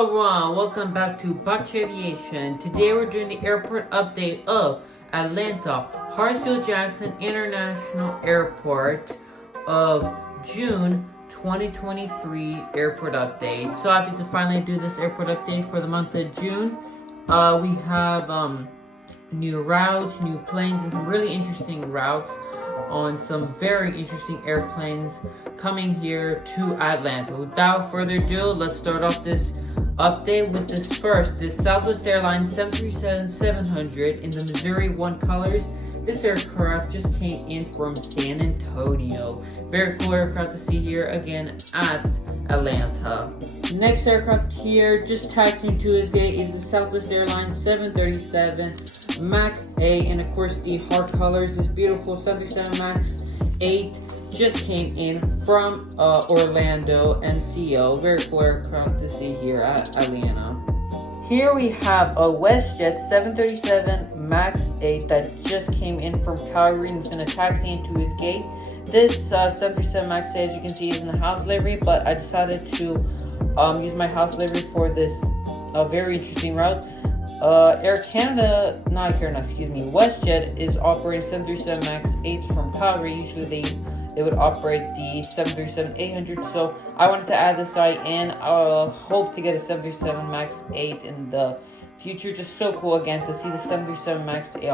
Hello everyone, welcome back to Box Aviation. Today we're doing the airport update of Atlanta Hartsfield-Jackson International Airport of June 2023 airport update. So happy to finally do this airport update for the month of June. We have new routes, new planes, and some really interesting routes on some very interesting airplanes coming here to Atlanta. Without further ado, let's start off this update with this first. This Southwest Airlines 737-700 in the Missouri 1 colors. This aircraft just came in from San Antonio. Very cool aircraft to see here again at Atlanta. Next aircraft here, just taxiing to his gate, is the Southwest Airlines 737 MAX 8, and of course the heart colors. This beautiful 737 MAX 8 just came in from Orlando MCO. Very cool aircraft to see here at Atlanta. Here we have a WestJet 737 MAX 8 that just came in from Calgary and is going to taxi into his gate. This 737 MAX 8, as you can see, is in the house livery, but I decided to use my house livery for this very interesting route. WestJet is operating 737 MAX 8s from Calgary. Usually they would operate the 737-800, so I wanted to add this guy in. Hope to get a 737 MAX 8 in the future. Just so cool again to see the 737 MAX 8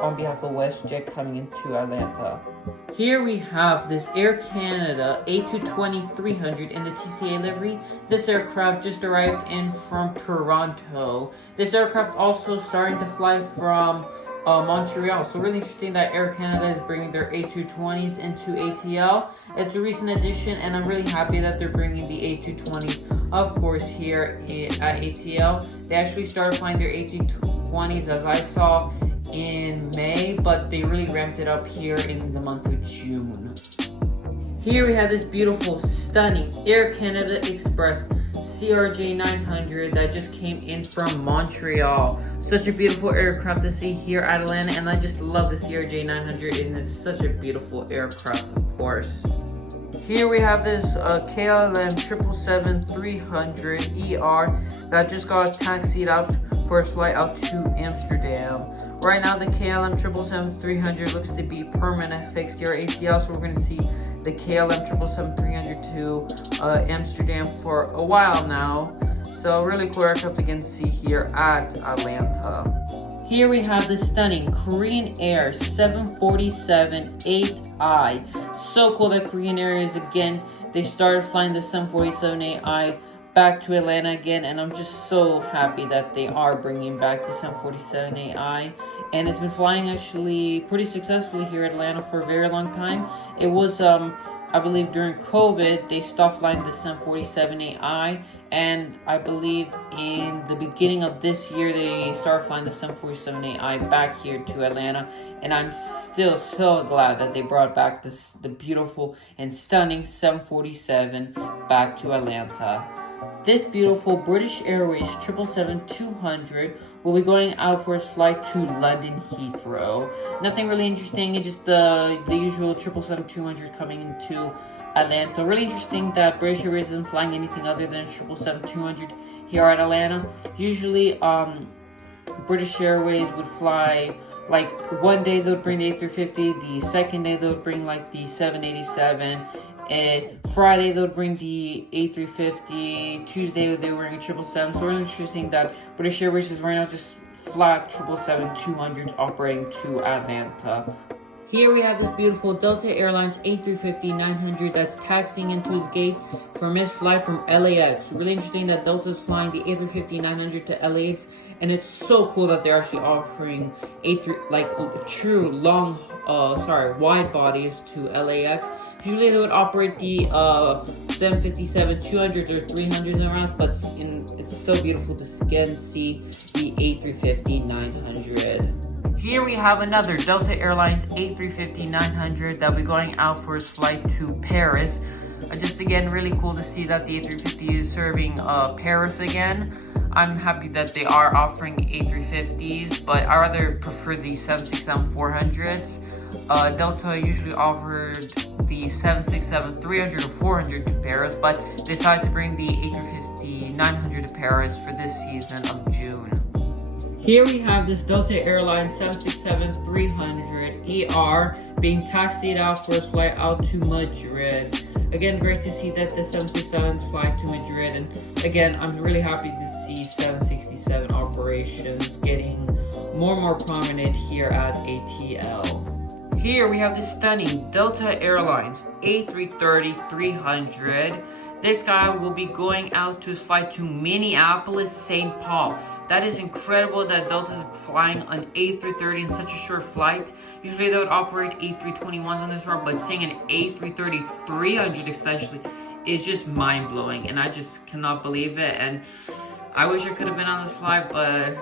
on behalf of WestJet coming into Atlanta. Here we have this Air Canada A220-300 in the TCA livery. This aircraft just arrived in from Toronto. This aircraft also starting to fly from Montreal. So really interesting that Air Canada is bringing their A220s into ATL. It's a recent addition, and I'm really happy that they're bringing the A220s, of course, here at ATL. They actually started flying their A220s, as I saw, in May, but they really ramped it up here in the month of June. Here we have this beautiful, stunning Air Canada Express CRJ 900 that just came in from Montreal. Such a beautiful aircraft to see here at Atlanta, and I just love the CRJ 900, and it's such a beautiful aircraft, of course. Here we have this KLM 777-300 ER that just got taxied out for a flight out to Amsterdam. Right now, the KLM 777-300 looks to be permanent fixed here at ATL, so we're going to see the KLM 777-300 to Amsterdam for a while now. So really cool aircraft again to see here at Atlanta. Here we have the stunning Korean Air 747-8i. So cool that Korean Air is again, they started flying the 747-8i back to Atlanta again, and I'm just so happy that they are bringing back the 747-8i, and it's been flying actually pretty successfully here at Atlanta for a very long time. It was I believe during COVID they stopped flying the 747-8i, and I believe in the beginning of this year they started flying the 747-8i back here to Atlanta, and I'm still so glad that they brought back the beautiful and stunning 747 back to Atlanta. This beautiful British Airways 777-200 will be going out for its flight to London Heathrow. Nothing really interesting, it's just the usual 777-200 coming into Atlanta. Really interesting that British Airways isn't flying anything other than 777-200 here at Atlanta. Usually, British Airways would fly, like, one day they would bring the A350, the second day they would bring, like, the 787, Friday they would bring the A350, Tuesday they were bringing 777. So really interesting that British Airways is right now just flat 777-200 operating to Atlanta. Here we have this beautiful Delta Airlines A350-900 that's taxiing into his gate from his flight from LAX. Really interesting that Delta is flying the A350-900 to LAX, and it's so cool that they're actually offering true wide bodies to LAX. Usually they would operate the 757-200s or 300s around, but it's so beautiful to again see the A350-900. Here we have another Delta Airlines A350-900 that will be going out for its flight to Paris. Just again, really cool to see that the A350 is serving Paris again. I'm happy that they are offering A350s, but I rather prefer the 767-400s. Delta usually offered the 767-300 or 400 to Paris, but decided to bring the A350-900 to Paris for this season of June. Here we have this Delta Airlines 767-300ER being taxied out for a flight out to Madrid. Again, great to see that the 767s fly to Madrid, and again, I'm really happy to see 767 operations getting more and more prominent here at ATL. Here we have the stunning Delta Airlines A330-300. This guy will be going out to fly to Minneapolis, St. Paul. That is incredible that Delta is flying an A330 in such a short flight. Usually they would operate A321s on this route, but seeing an A330-300 especially is just mind-blowing, and I just cannot believe it. And I wish I could have been on this flight, but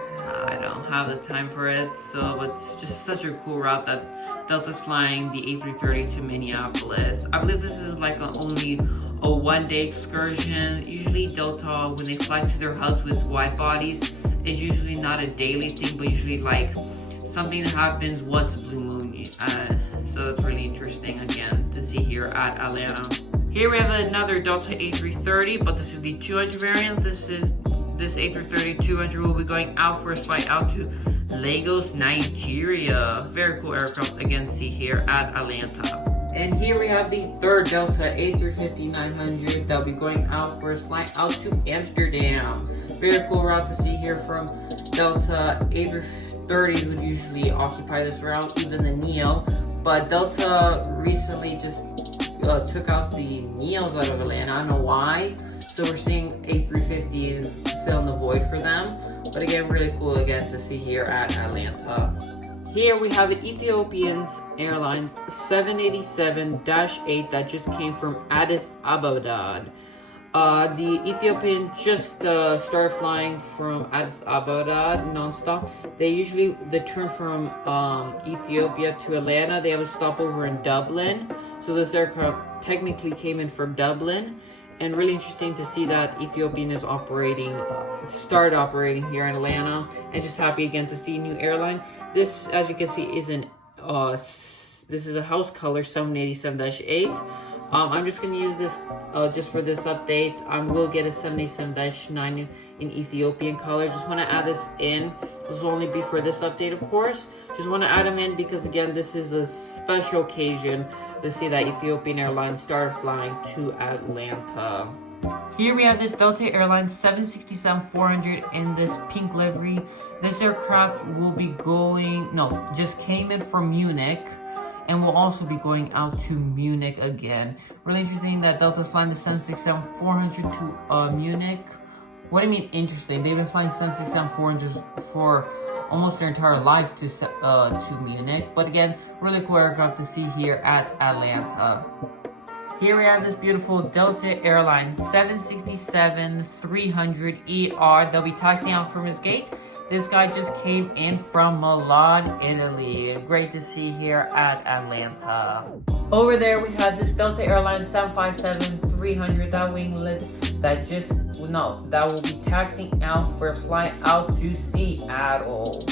I don't have the time for it. So, but it's just such a cool route that Delta's flying the A330 to Minneapolis. I believe this is like only a one-day excursion. Usually Delta, when they fly to their hubs with wide bodies, is usually not a daily thing, but usually like something that happens once a blue moon. So that's really interesting again to see here at Atlanta. Here we have another Delta A330, but this is the 200 variant. This A330-200 will be going out for a flight out to Lagos, Nigeria. Very cool aircraft again, see here at Atlanta. And here we have the third Delta A350-900 that will be going out for a flight out to Amsterdam. Very cool route to see here from Delta. A330s would usually occupy this route, even the Neo. But Delta recently just took out the Neos out of Atlanta. I don't know why. So we're seeing A350s fill in the void for them. But again, really cool again to see here at Atlanta. Here we have an Ethiopian Airlines 787-8 that just came from Addis Ababa. The Ethiopian just started flying from Addis Ababa non-stop. The turn from Ethiopia to Atlanta, they have a stopover in Dublin. So this aircraft technically came in from Dublin. And really interesting to see that Ethiopian is started operating here in Atlanta. And just happy again to see a new airline. This, as you can see, is this is a house color 787-8. I'm just going to use this just for this update. I will get a 787-9 in Ethiopian color. Just want to add this in. This will only be for this update, of course. Just want to add them in because, again, this is a special occasion to see that Ethiopian Airlines started flying to Atlanta. Here we have this Delta Airlines 767-400 in this pink livery. This aircraft will be just came in from Munich and will also be going out to Munich again. Really interesting that Delta's flying the 767-400 to Munich. What do you mean interesting? They've been flying 767-400s for almost their entire life to Munich. But again, really cool aircraft to see here at Atlanta. Here we have this beautiful Delta Airlines 767-300ER. They'll be taxiing out from his gate. This guy just came in from Milan, Italy. Great to see here at Atlanta. Over there we have this Delta Airlines 757-300, that winglet that will be taxiing out for a flight out to Seattle.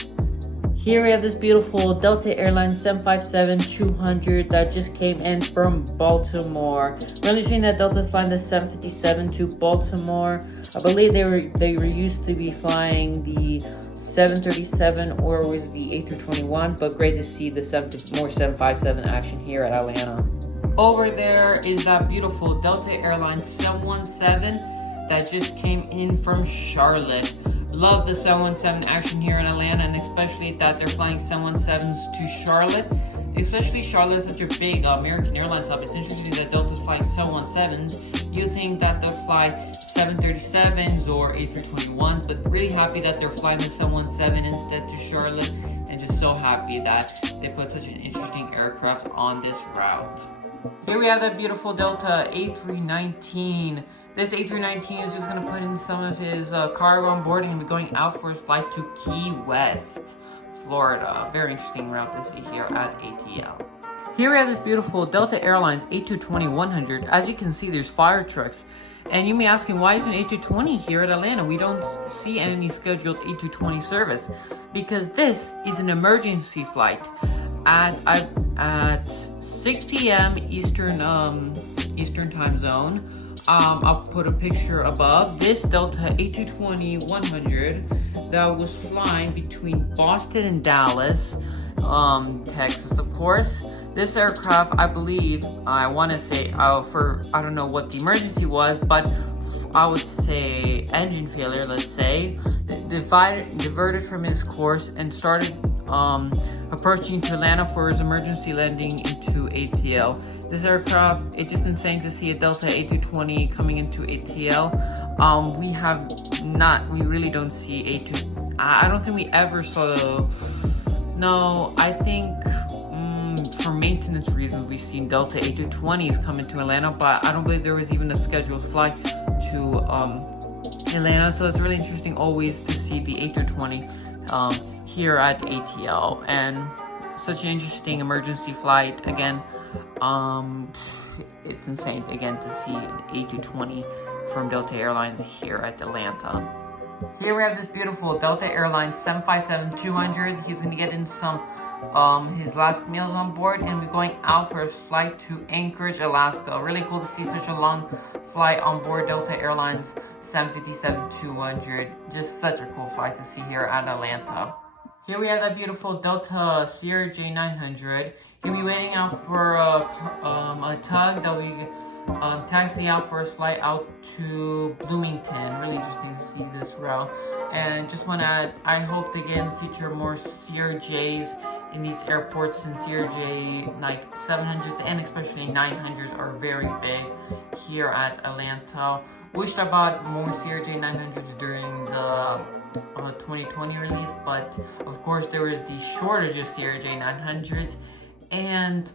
Here we have this beautiful Delta Airlines 757-200 that just came in from Baltimore. Really interesting that Delta's flying the 757 to Baltimore. I believe they were used to be flying the 737 or was the A321, but great to see the more 757 action here at Atlanta. Over there is that beautiful Delta Airlines 717 that just came in from Charlotte. Love the 717 action here in Atlanta, and especially that they're flying 717s to Charlotte. Especially Charlotte is such a big American Airlines hub. It's interesting that Delta's flying 717s. You think that they'll fly 737s or A321s, but really happy that they're flying the 717 instead to Charlotte, and just so happy that they put such an interesting aircraft on this route. Here we have that beautiful Delta A319. This A319 is just going to put in some of his cargo on board and be going out for his flight to Key West, Florida. Very interesting route to see here at ATL. Here we have this beautiful Delta Airlines A220-100. As you can see, there's fire trucks. And you may be asking, why isn't A220 here at Atlanta? We don't see any scheduled A220 service. Because this is an emergency flight. At 6 p.m. Eastern time zone, I'll put a picture above. This Delta A220-100 that was flying between Boston and Dallas, Texas, of course. This aircraft, I believe, I want to say, I don't know what the emergency was, but I would say engine failure, let's say, diverted from his course and started approaching to Atlanta for his emergency landing into ATL. This aircraft, it's just insane to see a Delta A220 coming into ATL. We really don't see I don't think we ever saw, no, I think for maintenance reasons we've seen Delta A220s come into Atlanta, but I don't believe there was even a scheduled flight to Atlanta, so it's really interesting always to see the A220 here at ATL, and such an interesting emergency flight again. It's insane again to see an A220 from Delta Airlines here at Atlanta. Here we have this beautiful Delta Airlines 757-200. He's going to get in some his last meals on board, and we're going out for his flight to Anchorage, Alaska. Really cool to see such a long flight on board Delta Airlines 757-200. Just such a cool flight to see here at Atlanta. Here we have that beautiful Delta Sierra J900. He'll be waiting out for a tug that we taxi out for his flight out to Bloomington. Really interesting to see this route. And just want to add, I hope to again feature more Sierra J's in these airports, since Sierra J like 700s and especially 900s are very big here at Atlanta. Wished I bought more Sierra J 900s during the 2020 release, but of course there was the shortage of Sierra J 900s, and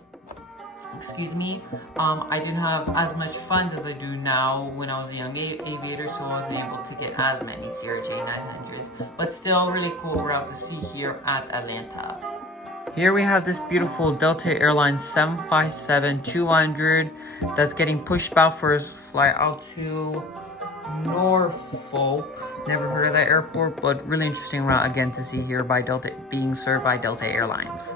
I didn't have as much funds as I do now when I was a young aviator, so I wasn't able to get as many Sierra J 900s, but still really cool route to see here at Atlanta. Here we have this beautiful Delta Airlines 757-200 that's getting pushed out for his flight out to Norfolk. Never heard of that airport, but really interesting route again to see here by Delta, being served by Delta Airlines.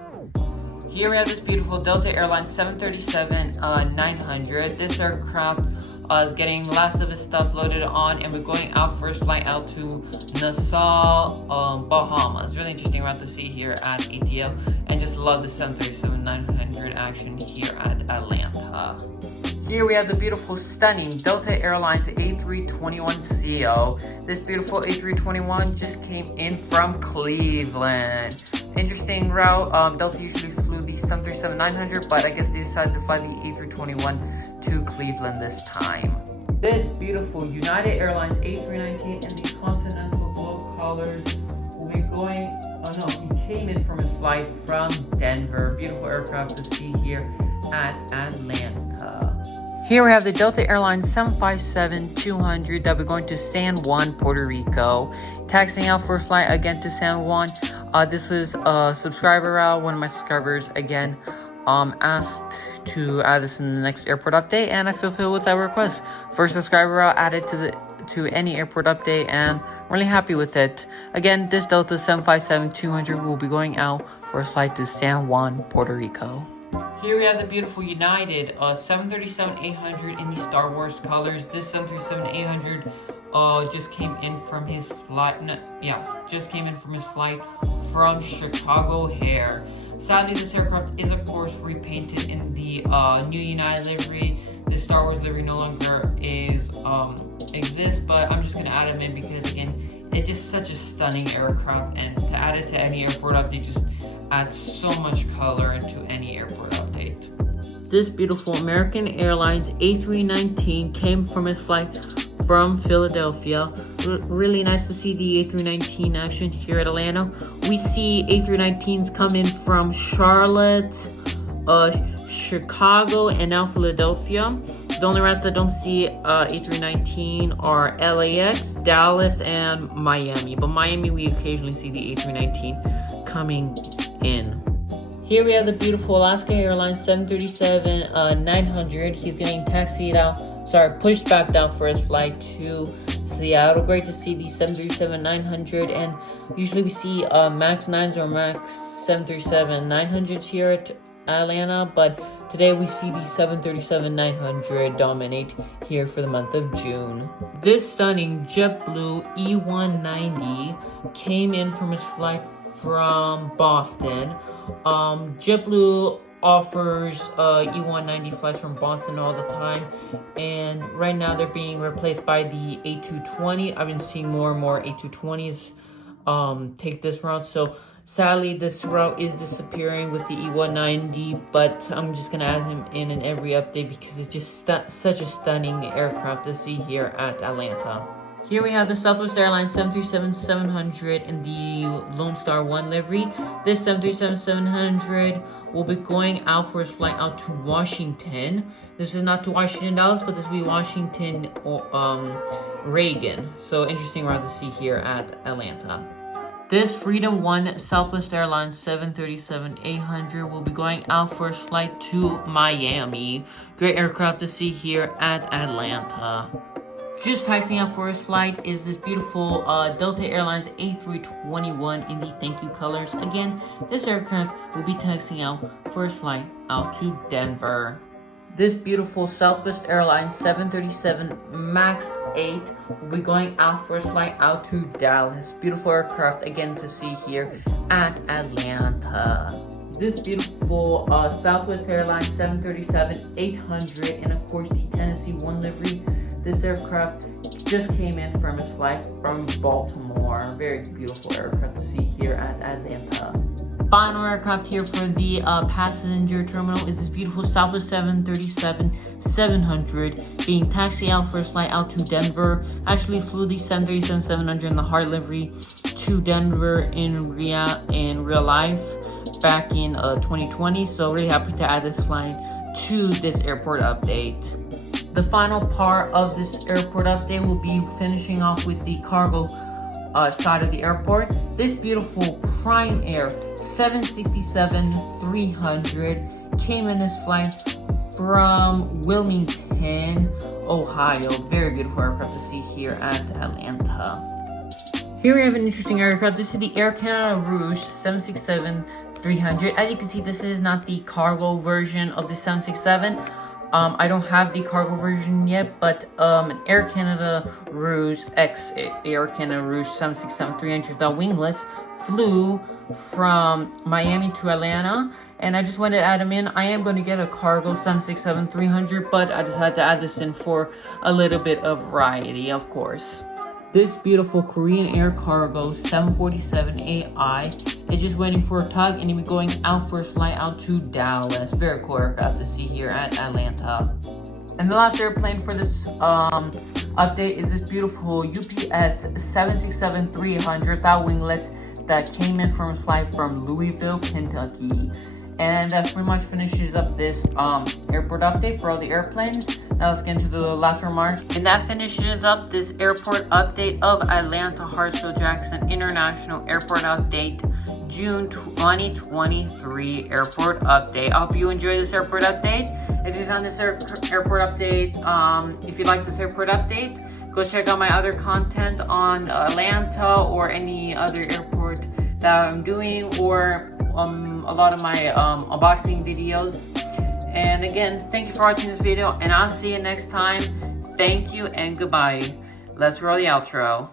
Here we have this beautiful Delta Airlines 737-900. This aircraft is getting last of his stuff loaded on, and we're going out first flight out to Nassau, Bahamas. Really interesting route to see here at ATL, and just love the 737-900 action here at Atlanta. Here we have the beautiful, stunning Delta Airlines A321ceo. This beautiful A321 just came in from Cleveland. Interesting route. Delta usually flew the 737-900, but I guess they decided to fly the A321 to Cleveland this time. This beautiful United Airlines A319 in the Continental Globe colors will be going, he came in from his flight from Denver. Beautiful aircraft to see here at Atlanta. Here we have the Delta Airlines 757-200 that we're going to San Juan, Puerto Rico. Taxiing out for a flight again to San Juan. This is a subscriber route. One of my subscribers again asked to add this in the next airport update, and I fulfilled with that request. First subscriber route added to any airport update, and I'm really happy with it. Again, this Delta 757-200 will be going out for a flight to San Juan, Puerto Rico. Here we have the beautiful United 737-800 in the Star Wars colors. This 737-800 just came in from his flight. From Chicago O'Hare. Sadly, this aircraft is of course repainted in the new United livery. The Star Wars livery no longer exists, but I'm just gonna add him in because again, it's just such a stunning aircraft, and to add it to any airport update just adds so much color into any airport update. This beautiful American Airlines A319 came from his flight from Philadelphia. Really nice to see the A319 action here at Atlanta. We see A319s come in from Charlotte, Chicago, and now Philadelphia. The only routes that don't see A319 are LAX, Dallas, and Miami. But Miami, we occasionally see the A319 coming in. Here we have the beautiful Alaska Airlines 737-900. He's getting pushed back down for his flight to Seattle. Great to see the 737-900, and usually we see Max 9s or Max 737-900s here at Atlanta, but today we see the 737-900 dominate here for the month of June. This stunning JetBlue E190 came in from its flight from Boston. JetBlue offers E190 flights from Boston all the time, and right now they're being replaced by the A220. I've been seeing more and more A220s take this route, so sadly this route is disappearing with the E190, but I'm just gonna add him in every update because it's just such a stunning aircraft to see here at Atlanta. Here we have the Southwest Airlines 737-700 in the Lone Star 1 livery. This 737-700 will be going out for its flight out to Washington. This is not to Washington, Dallas, but this will be Washington, Reagan. So interesting route to see here at Atlanta. This Freedom 1 Southwest Airlines 737-800 will be going out for its flight to Miami. Great aircraft to see here at Atlanta. Just taxiing out for his flight is this beautiful Delta Airlines A321 in the thank you colors. Again, this aircraft will be taxiing out for his flight out to Denver. This beautiful Southwest Airlines 737 MAX 8 will be going out for its flight out to Dallas. Beautiful aircraft again to see here at Atlanta. This beautiful Southwest Airlines 737-800 and of course the Tennessee 1 livery. This aircraft just came in from its flight from Baltimore. Very beautiful aircraft to see here at Atlanta. Final aircraft here for the passenger terminal is this beautiful Southwest 737-700 being taxied out for its flight out to Denver. Actually flew the 737-700 in the Hart livery to Denver in real life back in 2020. So really happy to add this flight to this airport update. The final part of this airport update will be finishing off with the cargo side of the airport. This beautiful Prime Air 767-300 came in this flight from Wilmington, Ohio. Very beautiful aircraft to see here at Atlanta. Here we have an interesting aircraft. This is the Air Canada Rouge 767-300. As you can see, this is not the cargo version of the 767. I don't have the cargo version yet, but an Air Canada Rouge Air Canada Rouge 767-300 without winglets flew from Miami to Atlanta, and I just wanted to add them in. I am going to get a cargo 767-300, but I just had to add this in for a little bit of variety, of course. This beautiful Korean Air Cargo 747AI is just waiting for a tug and it'll be going out for a flight out to Dallas. Very cool aircraft to see here at Atlanta. And the last airplane for this update is this beautiful UPS 767-300 without winglets that came in from its flight from Louisville, Kentucky. And that pretty much finishes up this airport update for all the airplanes. Now let's get into the last remarks. And that finishes up this airport update of Atlanta Hartsfield-Jackson International Airport Update, June 2023 airport update. I hope you enjoyed this airport update. If you found this airport update, if you like this airport update, go check out my other content on Atlanta or any other airport that I'm doing, or a lot of my unboxing videos. And again, thank you for watching this video, and I'll see you next time. Thank you and goodbye. Let's roll the outro.